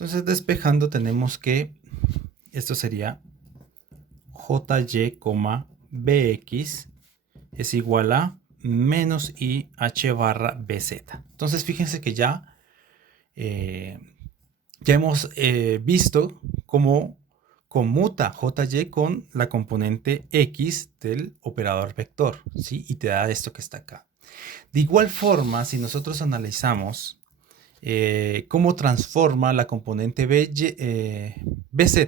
Entonces, despejando, tenemos que esto sería jy, bx es igual a menos ih barra bz. Entonces, fíjense que ya hemos visto cómo conmuta jy con la componente x del operador vector, ¿sí? Y te da esto que está acá. De igual forma, si nosotros analizamos cómo transforma la componente bz,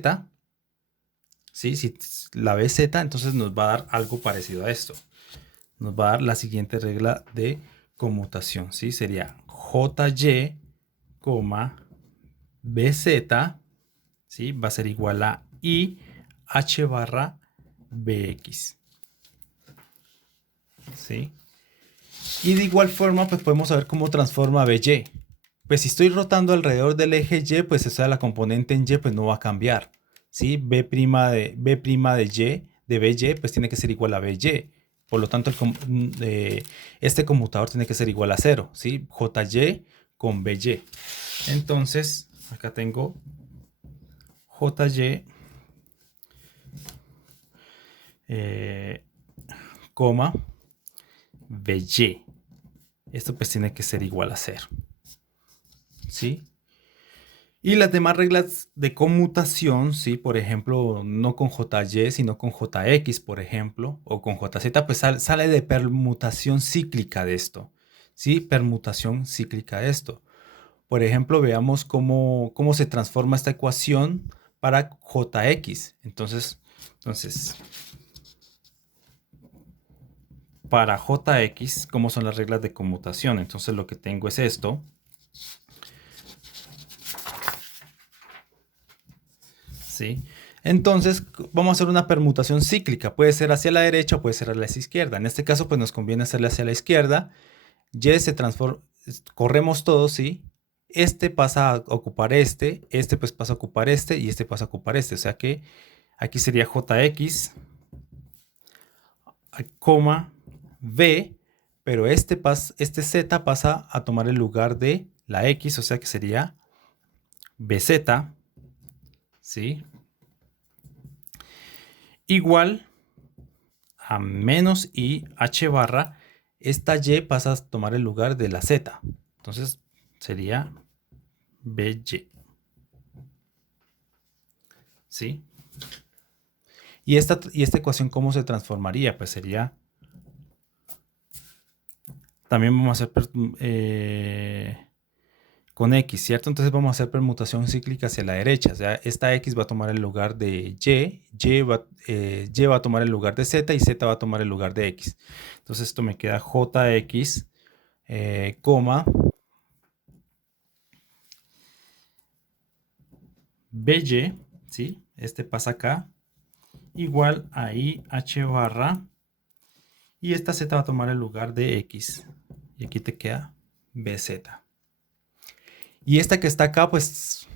¿sí? Si la bz, entonces nos va a dar algo parecido a esto. Nos va a dar la siguiente regla de conmutación, ¿sí? Sería jy, bz, ¿sí? Va a ser igual a ih barra bx, ¿sí? Y de igual forma, pues podemos saber cómo transforma by. Pues si estoy rotando alrededor del eje y, pues esa la componente en y, pues no va a cambiar, ¿sí? b' de y, de by, pues tiene que ser igual a by. Por lo tanto, este conmutador tiene que ser igual a 0, ¿sí? jy con by. Entonces, acá tengo jy, coma, by. Esto pues tiene que ser igual a 0, ¿sí? Y las demás reglas de conmutación, ¿sí? Por ejemplo, no con jy, sino con jx, por ejemplo, o con jz, pues sale de permutación cíclica de esto, ¿sí? Permutación cíclica de esto. Por ejemplo, veamos cómo se transforma esta ecuación para jx. Entonces, para jx, ¿cómo son las reglas de conmutación? Entonces, lo que tengo es esto. ¿Sí? Entonces vamos a hacer una permutación cíclica, puede ser hacia la derecha o puede ser hacia la izquierda. En este caso pues nos conviene hacerla hacia la izquierda. Y se transforma, corremos todos, ¿sí? Este pasa a ocupar este pues pasa a ocupar este y este pasa a ocupar este. O sea que aquí sería jx, b, pero este z pasa a tomar el lugar de la x, o sea que sería bz, ¿sí? Igual a menos ih barra, esta y pasa a tomar el lugar de la z. Entonces sería by. ¿Sí? Y esta ecuación, ¿cómo se transformaría? Pues sería... También vamos a hacer con x, ¿cierto? Entonces vamos a hacer permutación cíclica hacia la derecha. O sea, esta x va a tomar el lugar de y va a tomar el lugar de z y z va a tomar el lugar de x. Entonces esto me queda jx, by, ¿sí? Este pasa acá, igual a ih barra, y esta z va a tomar el lugar de x. Y aquí te queda bz. Y esta que está acá, pues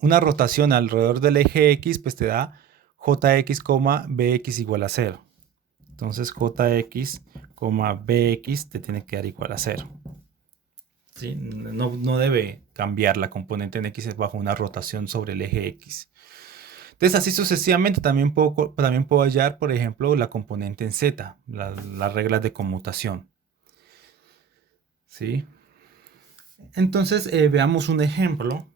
una rotación alrededor del eje x, pues te da jx, bx igual a 0. Entonces jx, bx te tiene que dar igual a 0. ¿Sí? No debe cambiar la componente en x bajo una rotación sobre el eje x. Entonces así sucesivamente también puedo hallar, por ejemplo, la componente en z, las reglas de conmutación. ¿Sí? Entonces veamos un ejemplo.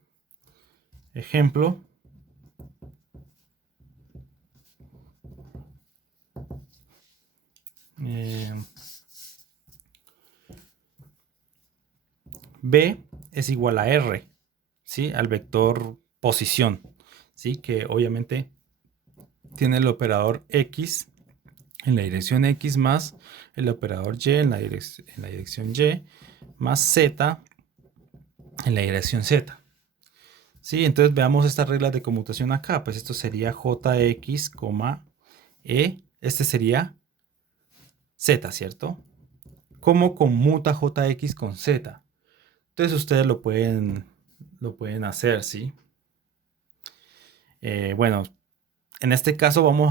B es igual a R, ¿sí? Al vector posición, ¿sí? Que obviamente tiene el operador X en la dirección X más el operador Y en la dirección Y más Z en la dirección Z. ¿Sí? Entonces veamos estas reglas de conmutación acá. Pues esto sería Jx, E. Este sería Z, ¿cierto? ¿Cómo conmuta Jx con Z? Entonces ustedes lo pueden hacer, bueno, en este caso vamos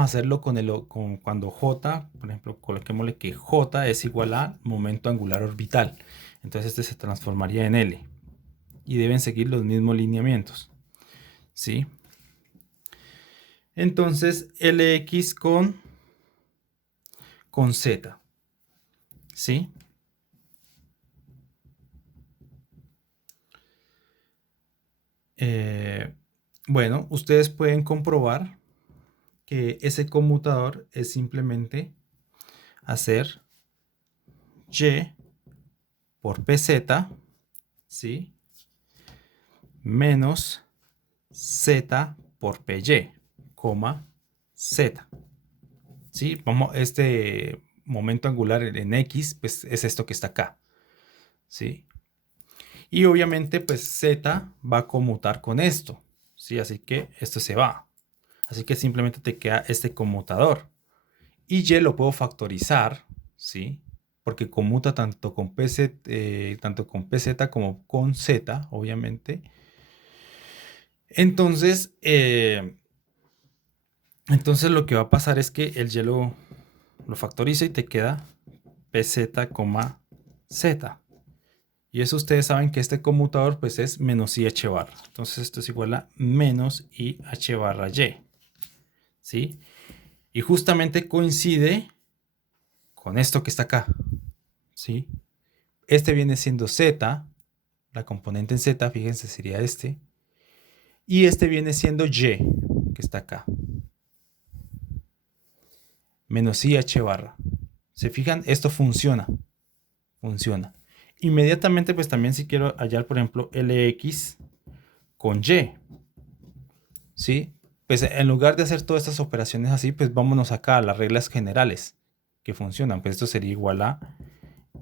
a hacerlo con cuando J, por ejemplo, coloquémosle que J es igual a momento angular orbital. Entonces este se transformaría en L. y deben seguir los mismos lineamientos, ¿sí? Entonces, LX con Z, ¿sí? Bueno, ustedes pueden comprobar que ese conmutador es simplemente hacer Y por PZ, ¿sí? Menos Z por PY, coma Z, ¿sí? Vamos, este momento angular en X, pues es esto que está acá, ¿sí? Y obviamente, pues Z va a conmutar con esto, ¿sí? Así que esto se va. Así que simplemente te queda este conmutador. Y Y lo puedo factorizar, ¿sí? Porque conmuta tanto con PZ como con Z, obviamente. Entonces, lo que va a pasar es que el Y lo factoriza y te queda PZ, Z. Y eso ustedes saben que este conmutador pues es menos IH barra. Entonces esto es igual a menos IH barra Y. ¿Sí? Y justamente coincide con esto que está acá. ¿Sí? Este viene siendo Z, la componente en Z, fíjense, sería este. Y este viene siendo Y, que está acá. Menos IH barra. ¿Se fijan? Esto funciona. Funciona. Inmediatamente, pues también si quiero hallar, por ejemplo, LX con Y. ¿Sí? Pues en lugar de hacer todas estas operaciones así, pues vámonos acá a las reglas generales que funcionan. Pues esto sería igual a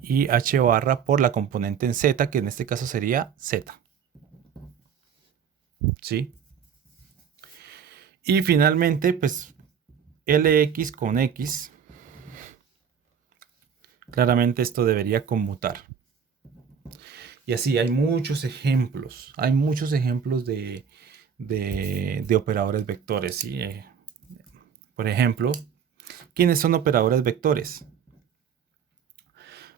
IH barra por la componente en Z, que en este caso sería Z. ¿Sí? Y finalmente, pues LX con X. Claramente esto debería conmutar. Y así hay muchos ejemplos. Hay muchos ejemplos de operadores vectores. ¿Sí? Por ejemplo, ¿quiénes son operadores vectores?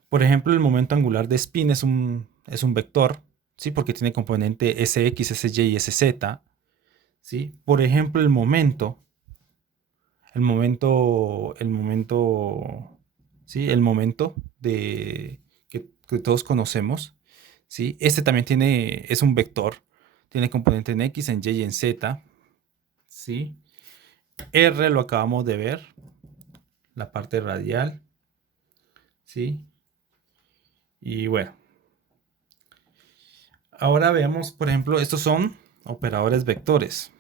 Por ejemplo, el momento angular de spin es un vector, ¿sí? Porque tiene componente Sx, Sy y Sz, ¿sí? Por ejemplo, ¿sí? El momento que todos conocemos, ¿sí? Este también es un vector, tiene componente en X, en Y y en Z, ¿sí? R lo acabamos de ver, la parte radial, ¿sí? Y bueno, ahora veamos, por ejemplo, estos son operadores vectores.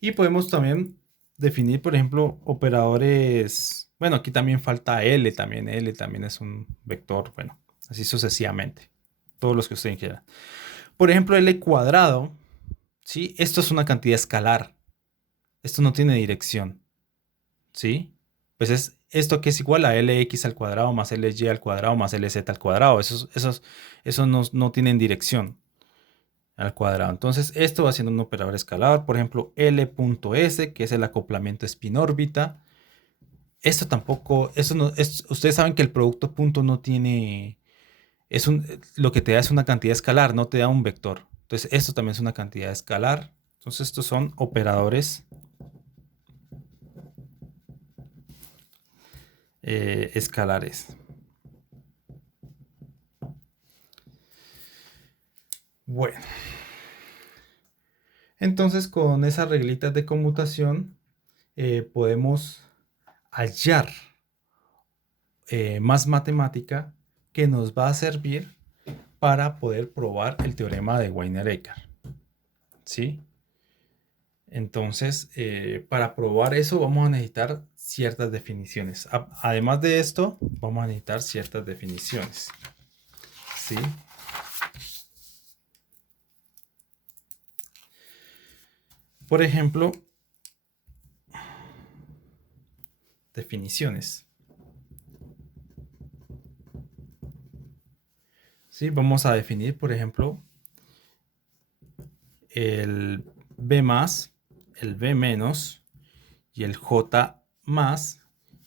Y podemos también definir, por ejemplo, operadores. Bueno, aquí también falta L también es un vector, bueno, así sucesivamente. Todos los que ustedes quieran. Por ejemplo, L cuadrado, ¿sí? Esto es una cantidad escalar. Esto no tiene dirección, ¿sí? Pues es esto que es igual a Lx al cuadrado más Ly al cuadrado más Lz al cuadrado. Esos no tienen dirección al cuadrado. Entonces, esto va siendo un operador escalar. Por ejemplo, L.S, que es el acoplamiento spin-órbita. Esto tampoco, ustedes saben que el producto punto no tiene, lo que te da es una cantidad escalar, no te da un vector. Entonces, esto también es una cantidad escalar. Entonces, estos son operadores escalares. Bueno, entonces con esas reglitas de conmutación podemos hallar más matemática que nos va a servir para poder probar el teorema de Wiener-Eckert. ¿Sí? Entonces, para probar eso vamos a necesitar ciertas definiciones. Además de esto, vamos a necesitar ciertas definiciones. ¿Sí? Por ejemplo, definiciones. ¿Sí? Vamos a definir, por ejemplo, el B más, el B menos y el J más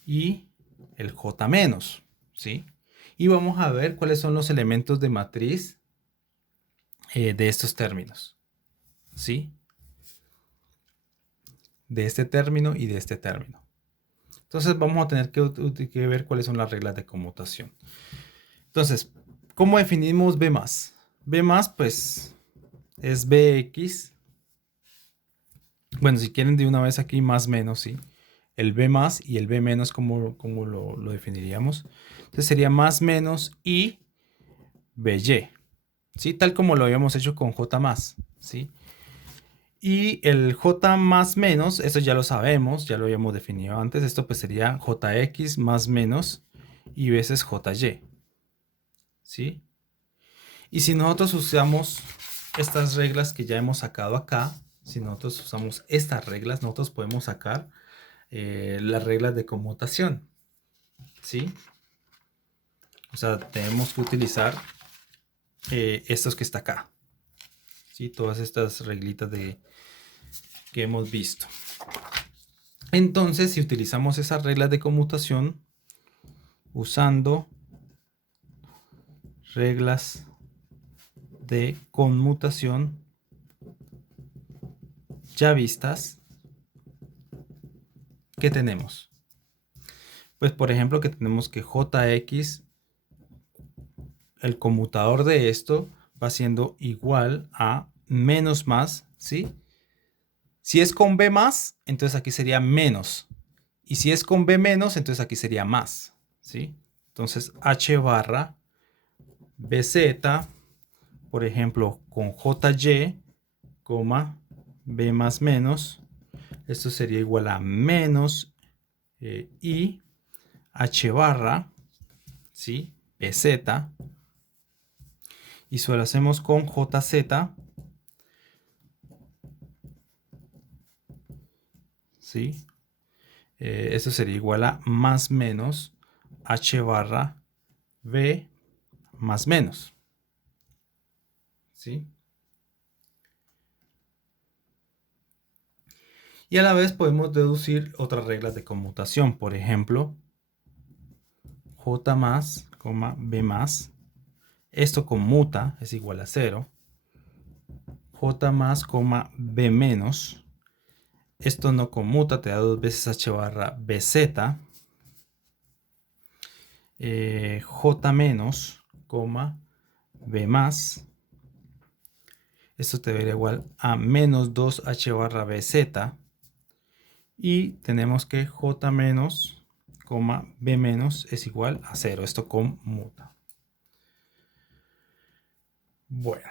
y el J menos, ¿sí? Y vamos a ver cuáles son los elementos de matriz de estos términos, ¿sí? De este término y de este término. Entonces vamos a tener que ver cuáles son las reglas de conmutación. Entonces, ¿cómo definimos B+? B+, pues, es Bx. Bueno, si quieren de una vez aquí más menos, ¿sí? El B más y el B menos, ¿cómo lo definiríamos? Entonces sería más menos y BY, ¿sí? Tal como lo habíamos hecho con J más, ¿sí? Y el J más menos, eso ya lo sabemos, ya lo habíamos definido antes. Esto pues sería JX más menos y veces JY, ¿sí? Y si nosotros usamos estas reglas que ya hemos sacado acá, si nosotros usamos estas reglas, nosotros podemos sacar las reglas de conmutación, ¿sí? O sea, tenemos que utilizar estos que está acá, ¿sí? Todas estas reglitas que hemos visto. Entonces, si utilizamos esas reglas de conmutación, usando reglas de conmutación ya vistas, ¿qué tenemos? Pues por ejemplo que tenemos que JX, el conmutador de esto va siendo igual a menos más, ¿sí? Si es con B más, entonces aquí sería menos. Y si es con B menos, entonces aquí sería más, ¿sí? Entonces H barra BZ, por ejemplo, con JY, B más menos, esto sería igual a menos y H barra, ¿sí? BZ. Y si lo hacemos con JZ, ¿sí? Esto sería igual a más menos H barra B más menos, ¿sí? Y a la vez podemos deducir otras reglas de conmutación. Por ejemplo, J más, B más. Esto conmuta, es igual a 0. J más, B menos. Esto no conmuta, te da 2 veces H barra BZ. J menos, B más. Esto te daría igual a menos 2H barra BZ. Y tenemos que J menos, B menos es igual a 0. Esto conmuta. Bueno.